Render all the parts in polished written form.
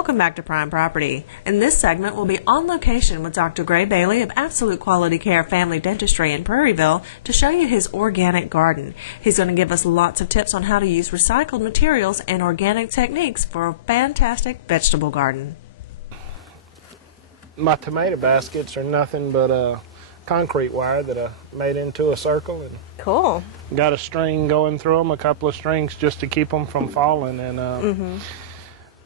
Welcome back to Prime Property. In this segment, we'll be on location with Dr. Gray Bailey of Absolute Quality Care Family Dentistry in Prairieville to show you his organic garden. He's going to give us lots of tips on how to use recycled materials and organic techniques for a fantastic vegetable garden. My tomato baskets are nothing but concrete wire that I made into a circle, and cool. Got a string going through them, a couple of strings just to keep them from falling, and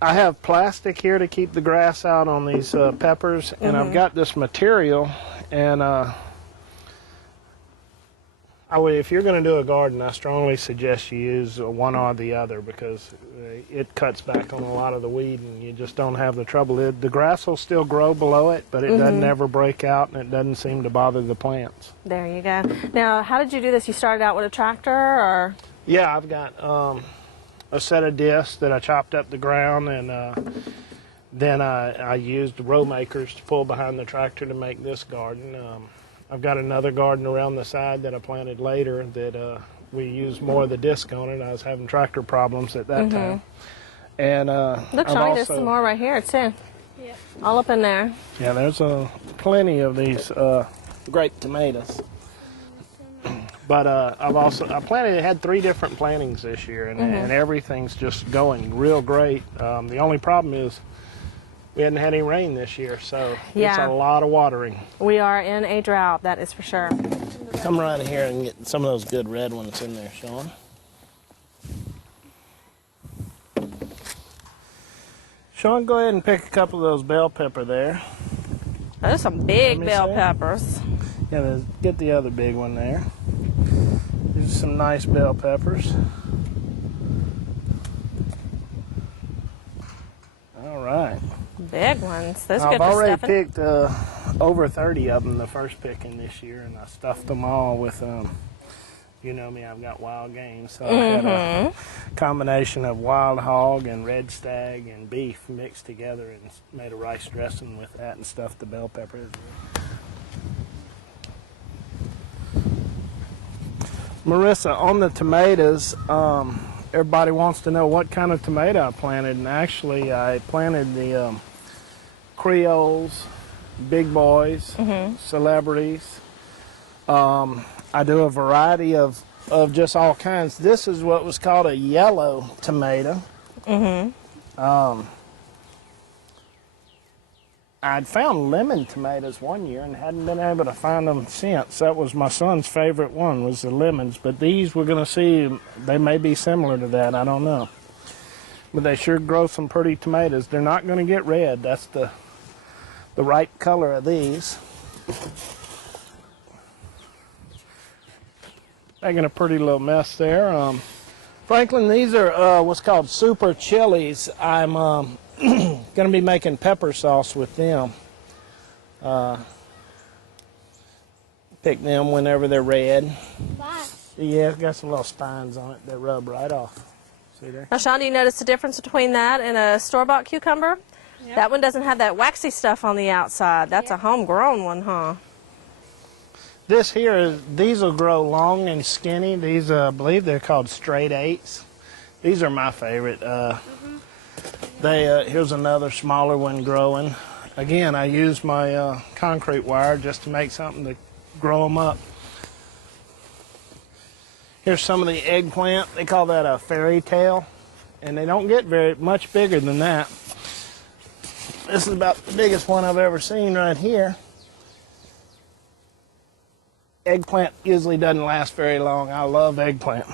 I have plastic here to keep the grass out on these peppers, and I've got this material, and if you're going to do a garden, I strongly suggest you use one or the other, because it cuts back on a lot of the weed and you just don't have the trouble. The grass will still grow below it, but it doesn't ever break out, and it doesn't seem to bother the plants. There you go. Now, how did you do this? You started out with a tractor, or? Yeah, I've got a set of discs that I chopped up the ground, and then I used row makers to pull behind the tractor to make this garden. I've got another garden around the side that I planted later that we used more of the disc on it. I was having tractor problems at that time. And look, Sean, there's some more right here too. Yeah. All up in there. Yeah, there's plenty of these grape tomatoes. But I planted, it had 3 different plantings this year, and everything's just going real great. The only problem is we hadn't had any rain this year, so it's a lot of watering. We are in a drought, that is for sure. Come right here and get some of those good red ones in there, Sean. Sean, go ahead and pick a couple of those bell pepper there. Those are some big bell peppers. Yeah, get the other big one there. These are some nice bell peppers. All right. Big ones. Those are good for I've already stuffing. picked over 30 of them the first picking this year, and I stuffed them all with, you know me, I've got wild game, so I had a combination of wild hog and red stag and beef mixed together and made a rice dressing with that and stuffed the bell peppers. Marissa, on the tomatoes, everybody wants to know what kind of tomato I planted, and actually I planted the Creoles, Big Boys, Celebrities. I do a variety of just all kinds. This is what was called a yellow tomato. I'd found lemon tomatoes one year and hadn't been able to find them since. That was my son's favorite one, was the lemons. But these, we're going to see, they may be similar to that. I don't know. But they sure grow some pretty tomatoes. They're not going to get red. That's the right color of these. Making a pretty little mess there. Franklin, these are what's called super chilies. I'm going to be making pepper sauce with them. Pick them whenever they're red. Yeah, it's got some little spines on it that rub right off. See there? Now, Sean, do you notice the difference between that and a store-bought cucumber? Yep. That one doesn't have that waxy stuff on the outside. That's a homegrown one, huh? This here, these will grow long and skinny. These, I believe they're called straight 8s. These are my favorite. Here's another smaller one growing. Again, I use my concrete wire just to make something to grow them up. Here's some of the eggplant. They call that a fairy tale, and they don't get very much bigger than that. This is about the biggest one I've ever seen right here. Eggplant usually doesn't last very long. I love eggplant.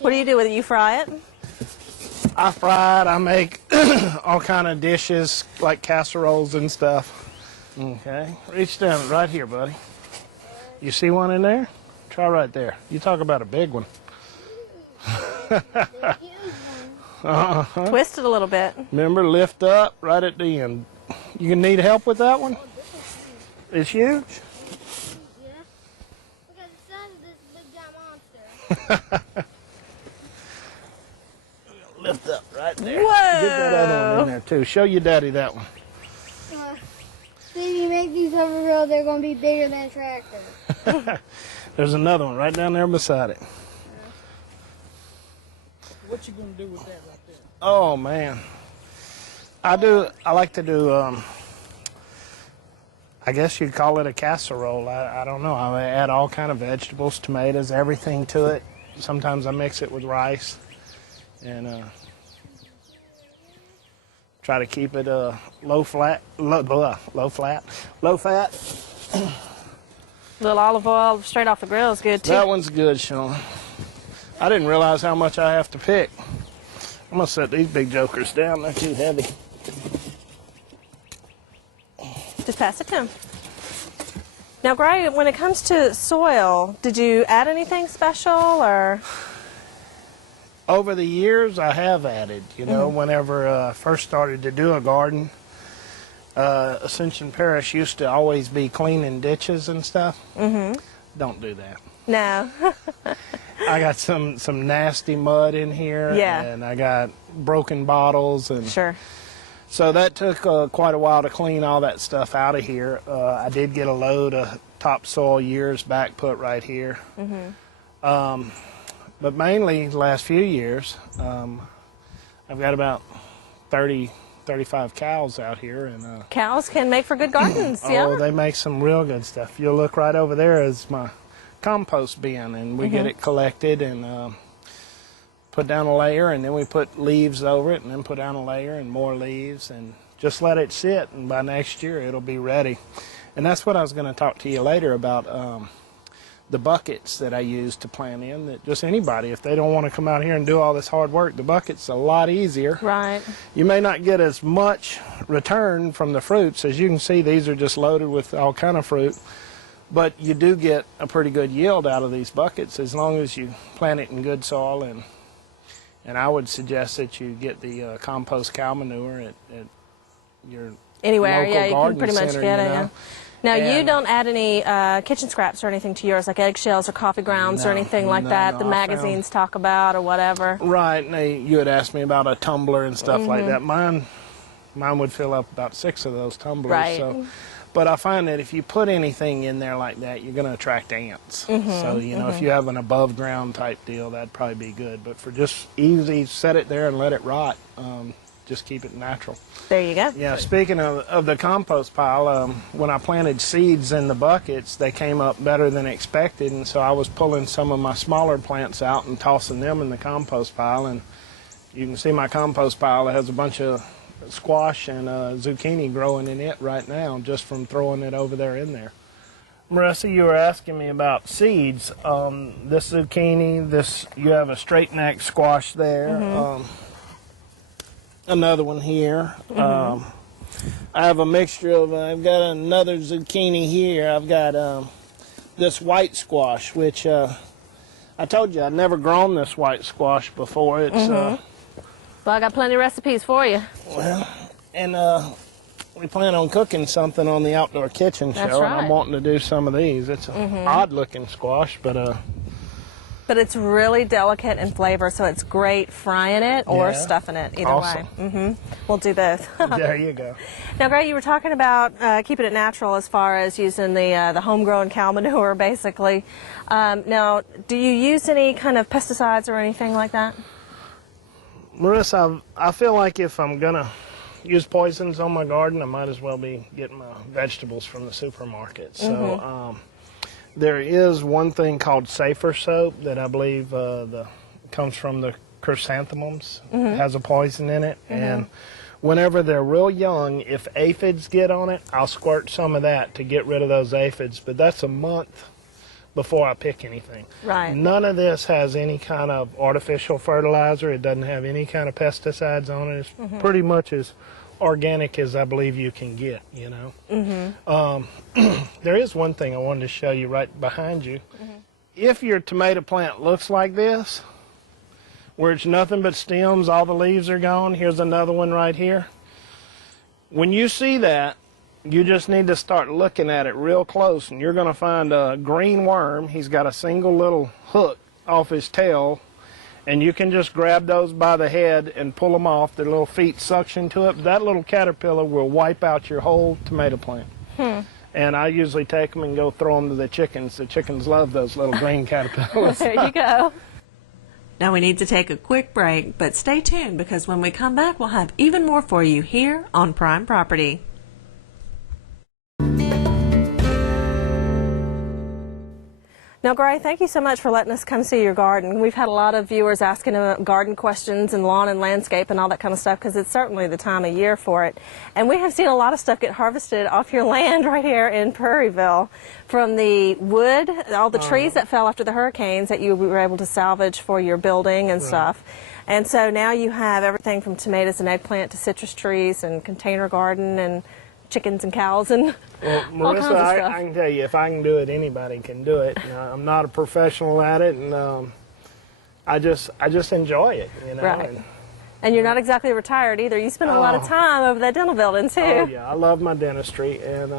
What do you do with it? You fry it? I fry it. I make all kind of dishes like casseroles and stuff. Okay, reach down right here, buddy. You see one in there? Try right there. You talk about a big one. Twist it a little bit. Remember, lift up right at the end. You gonna need help with that one? It's huge. Yeah. Look at the size of this big giant monster. Lift up right there. Whoa! Get that other one in there too. Show your daddy that one. So if you make these over real, they're going to be bigger than a tractor. There's another one right down there beside it. What you going to do with that right there? Oh, man. I like to do, I guess you'd call it a casserole. I don't know. I add all kind of vegetables, tomatoes, everything to it. Sometimes I mix it with rice and try to keep it low fat. Little olive oil straight off the grill is good too. That one's good, Sean. I didn't realize how much I have to pick. I'm gonna set these big jokers down. They're too heavy. Just pass it to him. Now, Gray, when it comes to soil, did you add anything special or? Over the years, I have added. You know, whenever I first started to do a garden, Ascension Parish used to always be cleaning ditches and stuff. Don't do that. No. I got some nasty mud in here, Yeah. and I got broken bottles, and Sure. so that took quite a while to clean all that stuff out of here. I did get a load of topsoil years back put right here. But mainly the last few years, I've got about 35 cows out here, and Cows can make for good gardens, yeah. oh, they make some real good stuff. You'll look right over there is my compost bin, and we get it collected and put down a layer, and then we put leaves over it, and then put down a layer and more leaves, and just let it sit, and by next year it'll be ready. And that's what I was going to talk to you later about, the buckets that I use to plant in, that just anybody, if they don't want to come out here and do all this hard work, the bucket's a lot easier. Right. You may not get as much return from the fruits. As you can see, these are just loaded with all kind of fruit, but you do get a pretty good yield out of these buckets as long as you plant it in good soil. And I would suggest that you get the compost cow manure at your Anywhere, local yeah, you can garden pretty much center, get you it, know. yeah. Now, you And- don't add any kitchen scraps or anything to yours, like eggshells or coffee grounds or No, anything like no, that no, the I found- magazines talk about or whatever? Right, and you had asked me about a tumbler and stuff like that. Mine would fill up about 6 of those tumblers. Right. So, but I find that if you put anything in there like that, you're going to attract ants. So, you know, if you have an above ground type deal, that'd probably be good. But for just easy, set it there and let it rot. Just keep it natural. There you go. Yeah, speaking of the compost pile, when I planted seeds in the buckets, they came up better than expected, and so I was pulling some of my smaller plants out and tossing them in the compost pile, and you can see my compost pile has a bunch of squash and zucchini growing in it right now just from throwing it over there in there. Marissa, you were asking me about seeds. This zucchini, you have a straight neck squash there. Another one here. I have a mixture of, I've got another zucchini here. I've got this white squash, which I told you I'd never grown this white squash before. It's, Well, I got plenty of recipes for you. well, and we plan on cooking something on the outdoor kitchen show, That's and right. I'm wanting to do some of these. It's an odd looking squash, but But it's really delicate in flavor, so it's great frying it or Yeah. stuffing it, either Awesome. way. We'll do both. there you go. Now, Gray, you were talking about keeping it natural as far as using the homegrown cow manure, basically. Now, do you use any kind of pesticides or anything like that? Marissa, I feel like if I'm gonna use poisons on my garden, I might as well be getting my vegetables from the supermarket. So there is one thing called Safer Soap that I believe comes from the chrysanthemums. It has a poison in it, and whenever they're real young, if aphids get on it, I'll squirt some of that to get rid of those aphids. But that's a month before I pick anything. Right. None of this has any kind of artificial fertilizer. It doesn't have any kind of pesticides on it. It's pretty much as organic as I believe you can get, you know. There is one thing I wanted to show you right behind you. If your tomato plant looks like this, where it's nothing but stems, all the leaves are gone, here's another one right here. When you see that, you just need to start looking at it real close, and you're going to find a green worm. He's got a single little hook off his tail, and you can just grab those by the head and pull them off. Their little feet suction to it. That little caterpillar will wipe out your whole tomato plant. And I usually take them and go throw them to the chickens. The chickens love those little green caterpillars. There you go. Now we need to take a quick break, but stay tuned because when we come back, we'll have even more for you here on Prime Property. Now, Gray, thank you so much for letting us come see your garden. We've had a lot of viewers asking garden questions and lawn and landscape and all that kind of stuff because it's certainly the time of year for it. And we have seen a lot of stuff get harvested off your land right here in Prairieville, from the wood, all the trees that fell after the hurricanes that you were able to salvage for your building and stuff. And so now you have everything from tomatoes and eggplant to citrus trees and container garden and chickens and cows and well, all Marissa, kinds of stuff. I can tell you, if I can do it, anybody can do it. I'm not a professional at it, and I just enjoy it, you know. Right. And you're not exactly retired either. You spend a lot of time over that dental building too. Oh yeah, I love my dentistry, and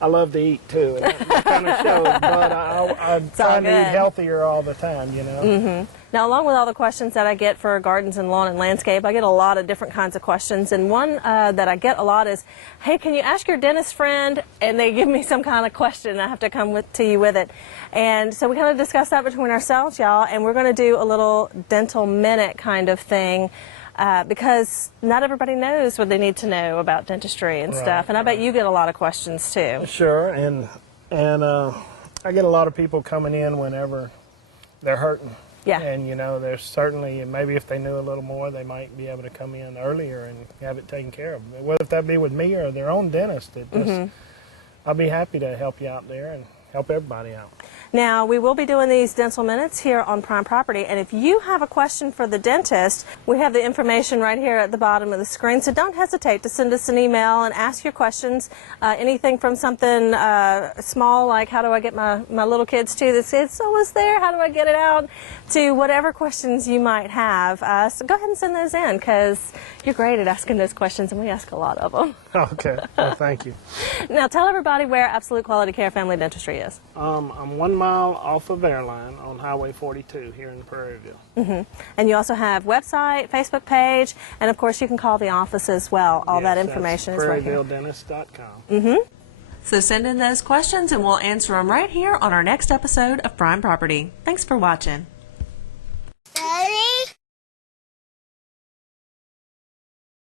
I love to eat too, and that kind of shows. But I'm trying to eat healthier all the time, you know. Now, along with all the questions that I get for gardens and lawn and landscape, I get a lot of different kinds of questions. And one that I get a lot is, hey, can you ask your dentist friend? And they give me some kind of question, and I have to come to you with it. And so we kind of discuss that between ourselves, y'all, and we're going to do a little dental minute kind of thing. Because not everybody knows what they need to know about dentistry and stuff. And I bet you get a lot of questions too. Sure, and I get a lot of people coming in whenever they're hurting. Yeah. And you know, there's certainly, maybe if they knew a little more, they might be able to come in earlier and have it taken care of. Whether that be with me or their own dentist, I'll be happy to help you out there and help everybody out. Now, we will be doing these dental minutes here on Prime Property, and if you have a question for the dentist, we have the information right here at the bottom of the screen, so don't hesitate to send us an email and ask your questions. Anything from something small, like how do I get my little kids' tooth? It's always there, how do I get it out? To whatever questions you might have. So go ahead and send those in, because you're great at asking those questions, and we ask a lot of them. Okay, well, thank you. Now, tell everybody where Absolute Quality Care Family Dentistry is. I'm 1 mile off of Airline on Highway 42 here in Prairieville. And you also have website, Facebook page, and of course you can call the office as well. All that information is right here. PrairieVilleDentist.com. So send in those questions and we'll answer them right here on our next episode of Prime Property. Thanks for watching.